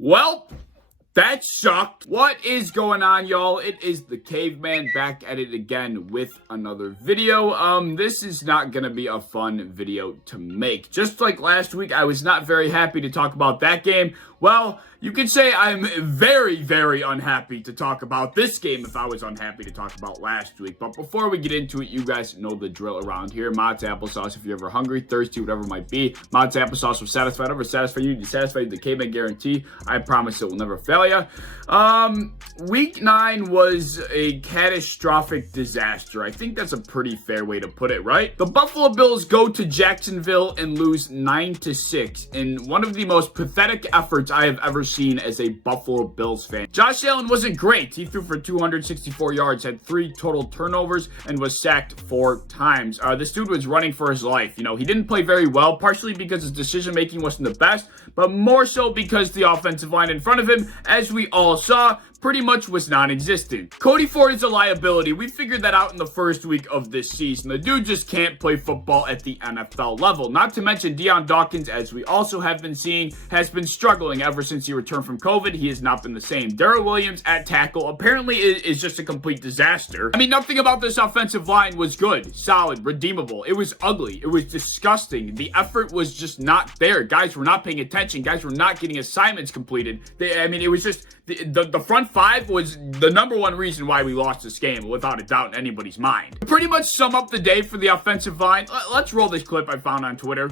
Well, that sucked. What is going on, y'all? It is the Caveman back at it again with another video. This is not gonna be a fun video to make. Just like last week, I was not very happy to talk about that game. Well, you could say I'm very, very unhappy to talk about this game if I was unhappy to talk about last week. But before we get into it, you guys know the drill around here. Mott's applesauce if you're ever hungry, thirsty, whatever it might be. Mott's applesauce will satisfy whatever satisfy you. You satisfy the Caveman guarantee. I promise it will never fail you. Week 9 was a catastrophic disaster. I think that's a pretty fair way to put it, right? The Buffalo Bills go to Jacksonville and lose 9-6 in one of the most pathetic efforts I have ever seen as a Buffalo Bills fan. Josh Allen wasn't great. He threw for 264 yards, had 3 total turnovers, and was sacked 4 times. This dude was running for his life. You know, he didn't play very well, partially because his decision-making wasn't the best, but more so because the offensive line in front of him, as we all saw, pretty much was non-existent. Cody Ford is a liability. We figured that out in the first week of this season. The dude just can't play football at the NFL level. Not to mention Deion Dawkins, as we also have been seeing, has been struggling ever since he returned from COVID. He has not been the same. Darrell Williams at tackle apparently is just a complete disaster. I mean, nothing about this offensive line was good, solid, redeemable. It was ugly. It was disgusting. The effort was just not there. Guys were not paying attention. Guys were not getting assignments completed. It was just the front five was the number one reason why we lost this game, without a doubt in anybody's mind. To pretty much sum up the day for the offensive line, let's roll this clip I found on Twitter.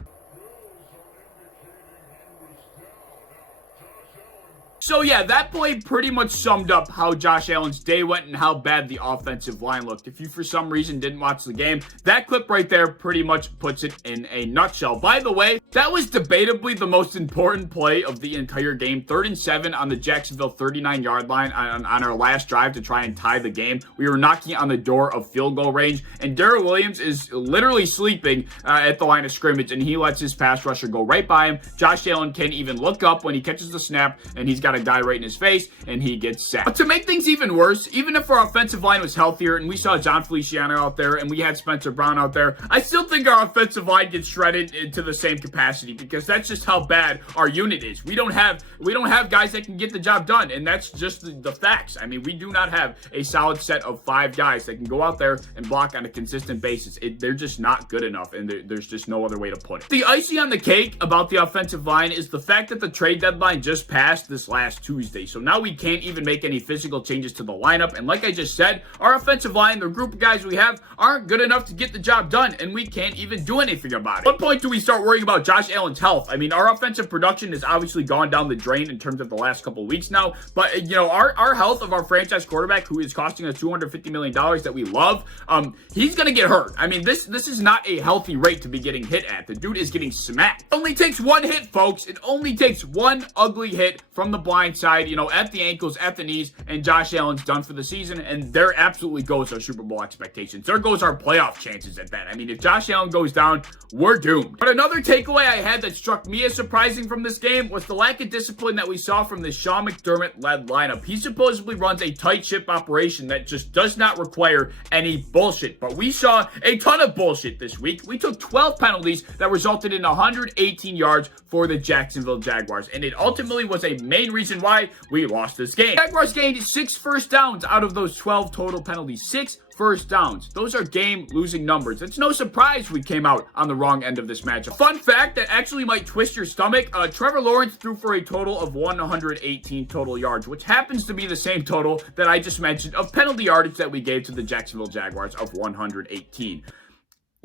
So yeah, that play pretty much summed up how Josh Allen's day went and how bad the offensive line looked. If you for some reason didn't watch the game, that clip right there pretty much puts it in a nutshell. By the way, that was debatably the most important play of the entire game. 3rd and 7 on the Jacksonville 39-yard line on our last drive to try and tie the game. We were knocking on the door of field goal range, and Darrell Williams is literally sleeping at the line of scrimmage, and he lets his pass rusher go right by him. Josh Allen can't even look up when he catches the snap, and he's got a guy right in his face, and he gets sacked. But to make things even worse, even if our offensive line was healthier and we saw John Feliciano out there and we had Spencer Brown out there, I still think our offensive line gets shredded to the same capacity, because that's just how bad our unit is. We don't have guys that can get the job done, and that's just the facts. I mean, we do not have a solid set of 5 guys that can go out there and block on a consistent basis. They're just not good enough, and there's just no other way to put it. The icing on the cake about the offensive line is the fact that the trade deadline just passed this last Tuesday. So now we can't even make any physical changes to the lineup. And like I just said, our offensive line, the group of guys we have, aren't good enough to get the job done, and we can't even do anything about it. At what point do we start worrying about Josh Allen's health? I mean, our offensive production has obviously gone down the drain in terms of the last couple of weeks now, but you know, our health of our franchise quarterback, who is costing us $250 million that we love, he's gonna get hurt. I mean, this is not a healthy rate to be getting hit at. The dude is getting smacked. It only takes one hit, folks. It only takes one ugly hit from the blind side, you know, at the ankles, at the knees, and Josh Allen's done for the season, and there absolutely goes our Super Bowl expectations. There goes our playoff chances at that. I mean, if Josh Allen goes down, we're doomed. But another takeaway I had that struck me as surprising from this game was the lack of discipline that we saw from the Sean McDermott-led lineup. He supposedly runs a tight ship operation that just does not require any bullshit, but we saw a ton of bullshit this week. We took 12 penalties that resulted in 118 yards for the Jacksonville Jaguars, and it ultimately was a main reason why we lost this game. Jaguars gained 6 first downs out of those 12 total penalties. 6 first downs. Those are game-losing numbers. It's no surprise we came out on the wrong end of this matchup. Fun fact that actually might twist your stomach, Trevor Lawrence threw for a total of 118 total yards, which happens to be the same total that I just mentioned of penalty yardage that we gave to the Jacksonville Jaguars of 118.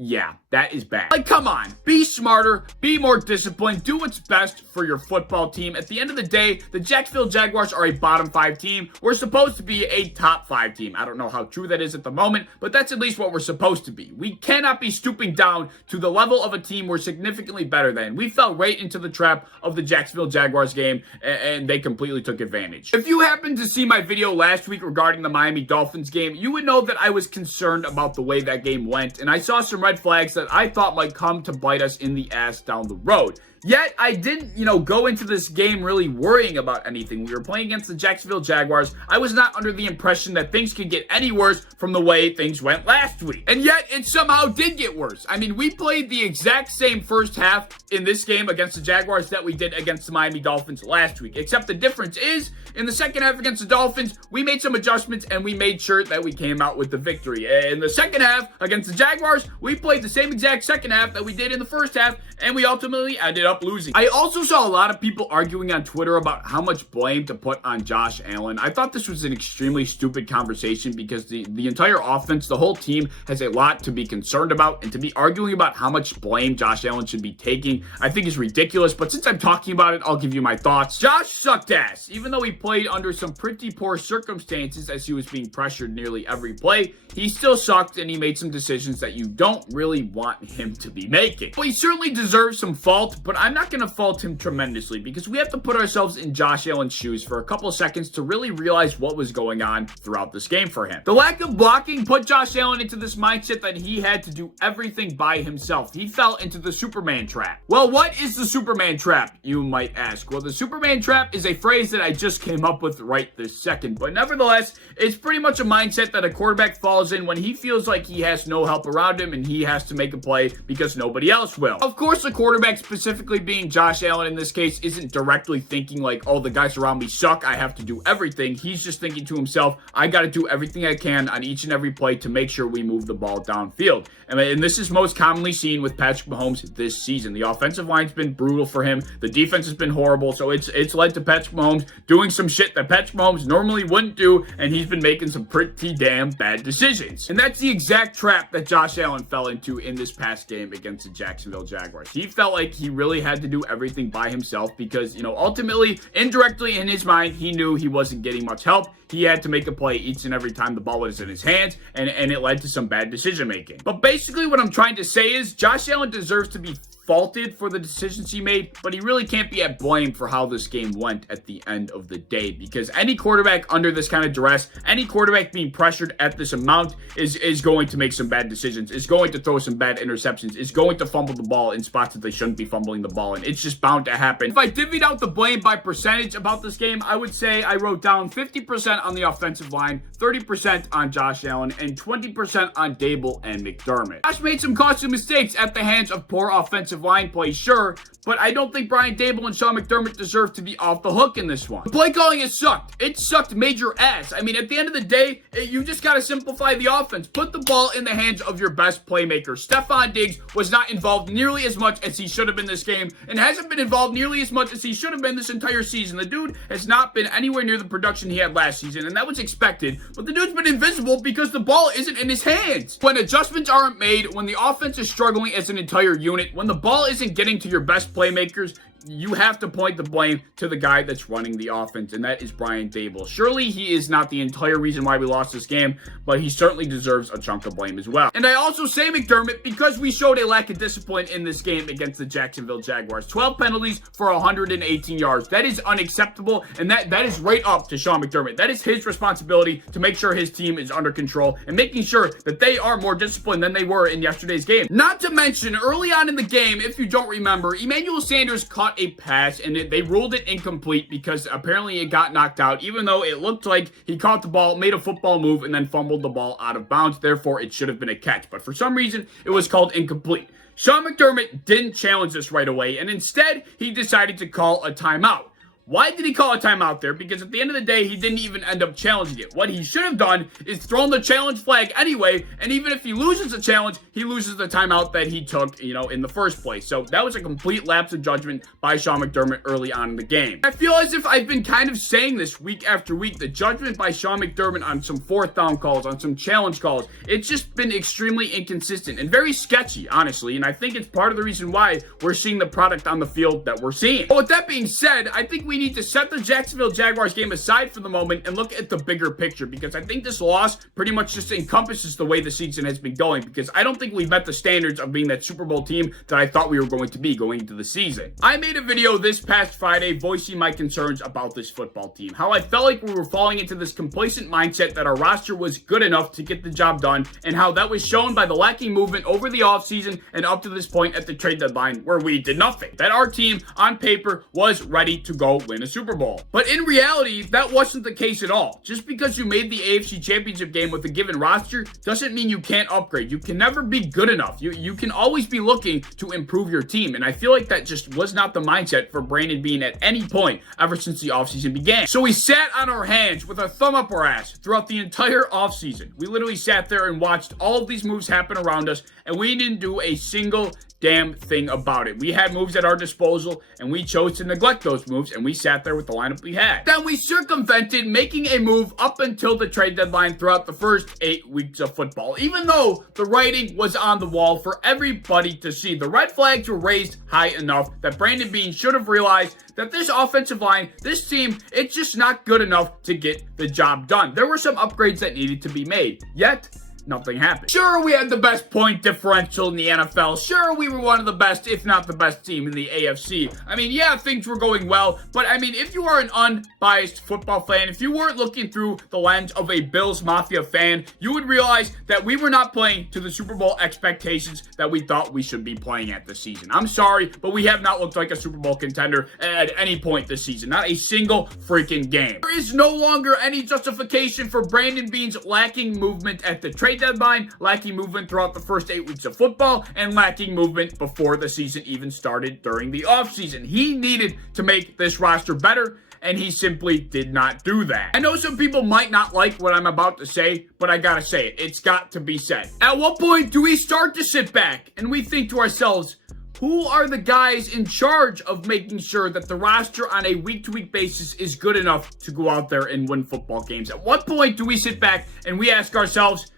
Yeah, that is bad. Like, come on. Be smarter. Be more disciplined. Do what's best for your football team. At the end of the day, the Jacksonville Jaguars are a bottom 5 team. We're supposed to be a top 5 team. I don't know how true that is at the moment, but that's at least what we're supposed to be. We cannot be stooping down to the level of a team we're significantly better than. We fell right into the trap of the Jacksonville Jaguars game, and they completely took advantage. If you happened to see my video last week regarding the Miami Dolphins game, you would know that I was concerned about the way that game went, and I saw some red flags that I thought might come to bite us in the ass down the road. Yet, I didn't, go into this game really worrying about anything. We were playing against the Jacksonville Jaguars. I was not under the impression that things could get any worse from the way things went last week. And yet, it somehow did get worse. I mean, we played the exact same first half in this game against the Jaguars that we did against the Miami Dolphins last week. Except the difference is, in the second half against the Dolphins, we made some adjustments and we made sure that we came out with the victory. In the second half against the Jaguars, we played the same exact second half that we did in the first half, and we ultimately ended up losing. I also saw a lot of people arguing on Twitter about how much blame to put on Josh Allen. I thought this was an extremely stupid conversation because the entire offense, the whole team, has a lot to be concerned about, and to be arguing about how much blame Josh Allen should be taking, I think is ridiculous. But since I'm talking about it, I'll give you my thoughts. Josh sucked ass. Even though he played under some pretty poor circumstances as he was being pressured nearly every play, he still sucked, and he made some decisions that you don't really want him to be making. Well, he certainly deserves some fault, but I'm not going to fault him tremendously because we have to put ourselves in Josh Allen's shoes for a couple of seconds to really realize what was going on throughout this game for him. The lack of blocking put Josh Allen into this mindset that he had to do everything by himself. He fell into the Superman trap. Well, what is the Superman trap, you might ask? Well, the Superman trap is a phrase that I just came up with right this second, but nevertheless, it's pretty much a mindset that a quarterback falls in when he feels like he has no help around him and he has to make a play because nobody else will. Of course, the quarterback, specifically being Josh Allen in this case, isn't directly thinking like, oh, the guys around me suck, I have to do everything. He's just thinking to himself, I got to do everything I can on each and every play to make sure we move the ball downfield. And this is most commonly seen with Patrick Mahomes this season. The offensive line's been brutal for him. The defense has been horrible, so it's led to Patrick Mahomes doing some shit that Patrick Mahomes normally wouldn't do, and he's been making some pretty damn bad decisions. And that's the exact trap that Josh Allen fell into in this past game against the Jacksonville Jaguars. He felt like he really had to do everything by himself because, ultimately, indirectly in his mind, he knew he wasn't getting much help. He had to make a play each and every time the ball was in his hands, and it led to some bad decision making. But basically what I'm trying to say is Josh Allen deserves to be faulted for the decisions he made, but he really can't be at blame for how this game went at the end of the day, because any quarterback under this kind of duress, any quarterback being pressured at this amount is going to make some bad decisions, is going to throw some bad interceptions, is going to fumble the ball in spots that they shouldn't be fumbling the ball in. It's just bound to happen. If I divvied out the blame by percentage about this game, I would say I wrote down 50% on the offensive line, 30% on Josh Allen, and 20% on Dable and McDermott. Josh made some costly mistakes at the hands of poor offensive line play, sure, but I don't think Brian Dable and Sean McDermott deserve to be off the hook in this one. The play calling has sucked. It sucked major ass. I mean, at the end of the day, you just got to simplify the offense. Put the ball in the hands of your best playmaker. Stephon Diggs was not involved nearly as much as he should have been this game, and hasn't been involved nearly as much as he should have been this entire season. The dude has not been anywhere near the production he had last season, and that was expected, but the dude's been invisible because the ball isn't in his hands. When adjustments aren't made, when the offense is struggling as an entire unit, when the ball isn't getting to your best playmakers, you have to point the blame to the guy that's running the offense, and that is Brian Dable. Surely he is not the entire reason why we lost this game, but he certainly deserves a chunk of blame as well. And I also say McDermott because we showed a lack of discipline in this game against the Jacksonville Jaguars. 12 penalties for 118 yards. That is unacceptable, and that is right up to Sean McDermott. That is his responsibility to make sure his team is under control and making sure that they are more disciplined than they were in yesterday's game. Not to mention, early on in the game, if you don't remember, Emmanuel Sanders caught a pass and they ruled it incomplete because apparently it got knocked out, even though it looked like he caught the ball, made a football move, and then fumbled the ball out of bounds. Therefore, it should have been a catch. But for some reason, it was called incomplete. Sean McDermott didn't challenge this right away, and instead, he decided to call a timeout. Why did he call a timeout there? Because at the end of the day, he didn't even end up challenging it. What he should have done is thrown the challenge flag anyway, and even if he loses the challenge, he loses the timeout that he took, in the first place. So that was a complete lapse of judgment by Sean McDermott early on in the game. I feel as if I've been kind of saying this week after week, the judgment by Sean McDermott on some fourth down calls, on some challenge calls, it's just been extremely inconsistent and very sketchy, honestly, and I think it's part of the reason why we're seeing the product on the field that we're seeing. But with that being said, I think we we need to set the Jacksonville Jaguars game aside for the moment and look at the bigger picture, because I think this loss pretty much just encompasses the way the season has been going, because I don't think we've met the standards of being that Super Bowl team that I thought we were going to be going into the season. I made a video this past Friday voicing my concerns about this football team, how I felt like we were falling into this complacent mindset that our roster was good enough to get the job done, and how that was shown by the lacking movement over the offseason and up to this point at the trade deadline where we did nothing. That our team on paper was ready to go win a Super Bowl. But in reality, that wasn't the case at all. Just because you made the AFC Championship game with a given roster doesn't mean you can't upgrade. You can never be good enough. You can always be looking to improve your team, and I feel like that just was not the mindset for Brandon Beane at any point ever since the offseason began. So we sat on our hands with a thumb up our ass throughout the entire offseason. We literally sat there and watched all of these moves happen around us, and we didn't do a single damn thing about it. We had moves at our disposal, and we chose to neglect those moves, and we sat there with the lineup we had. Then we circumvented making a move up until the trade deadline throughout the first 8 weeks of football, even though the writing was on the wall for everybody to see. The red flags were raised high enough that Brandon Beane should have realized that this offensive line, this team, it's just not good enough to get the job done. There were some upgrades that needed to be made, yet nothing happened. Sure, we had the best point differential in the NFL. Sure, we were one of the best, if not the best team in the AFC. I mean, yeah, things were going well, but I mean, if you are an unbiased football fan, if you weren't looking through the lens of a Bills Mafia fan, you would realize that we were not playing to the Super Bowl expectations that we thought we should be playing at this season. I'm sorry, but we have not looked like a Super Bowl contender at any point this season. Not a single freaking game. There is no longer any justification for Brandon Beane's lacking movement at the trade deadline, lacking movement throughout the first 8 weeks of football, and lacking movement before the season even started during the offseason. He needed to make this roster better, and he simply did not do that. I know some people might not like what I'm about to say, but I gotta say it. It's got to be said. At what point do we start to sit back and we think to ourselves, who are the guys in charge of making sure that the roster on a week-to-week basis is good enough to go out there and win football games? At what point do we sit back and we ask ourselves,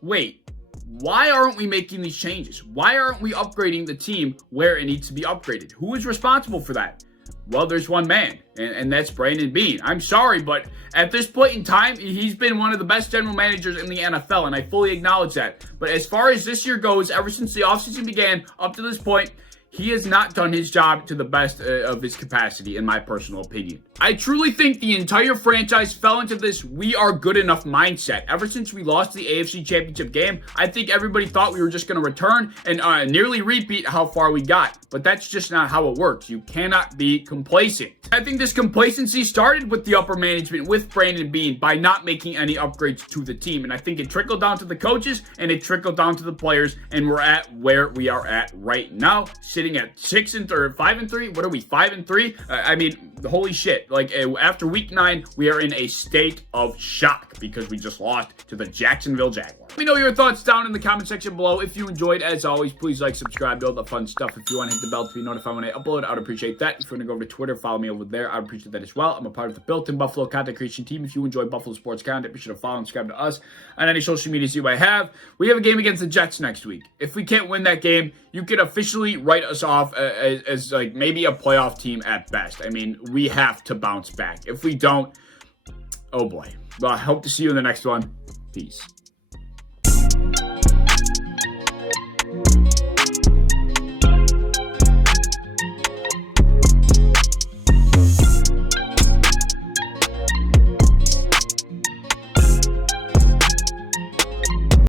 wait, why aren't we making these changes? Why aren't we upgrading the team where it needs to be upgraded? Who is responsible for that? Well, there's one man, and that's Brandon Beane. I'm sorry, but at this point in time, he's been one of the best general managers in the NFL, and I fully acknowledge that. But as far as this year goes, ever since the offseason began up to this point, he has not done his job to the best of his capacity, in my personal opinion. I truly think the entire franchise fell into this we are good enough mindset. Ever since we lost the AFC Championship game, I think everybody thought we were just going to return and nearly repeat how far we got. But that's just not how it works. You cannot be complacent. I think this complacency started with the upper management, with Brandon Beane, by not making any upgrades to the team. And I think it trickled down to the coaches, and it trickled down to the players, and we're at where we are at right now, sitting at 5-3. What are we, 5-3? I mean, holy shit. Like, after week 9, we are in a state of shock because we just lost to the Jacksonville Jaguars. Let me know your thoughts down in the comment section below. If you enjoyed, as always, please like, subscribe, do all the fun stuff. If you want to hit the bell to be notified when I upload, I would appreciate that. If you want to go over to Twitter, follow me over there. I would appreciate that as well. I'm a part of the Built in Buffalo content creation team. If you enjoy Buffalo sports content, be sure to follow and subscribe to us on any social medias you might have. We have a game against the Jets next week. If we can't win that game, you could officially write us off as like maybe a playoff team at best. I mean, we have to bounce back. If we don't, oh boy. Well, I hope to see you in the next one. Peace.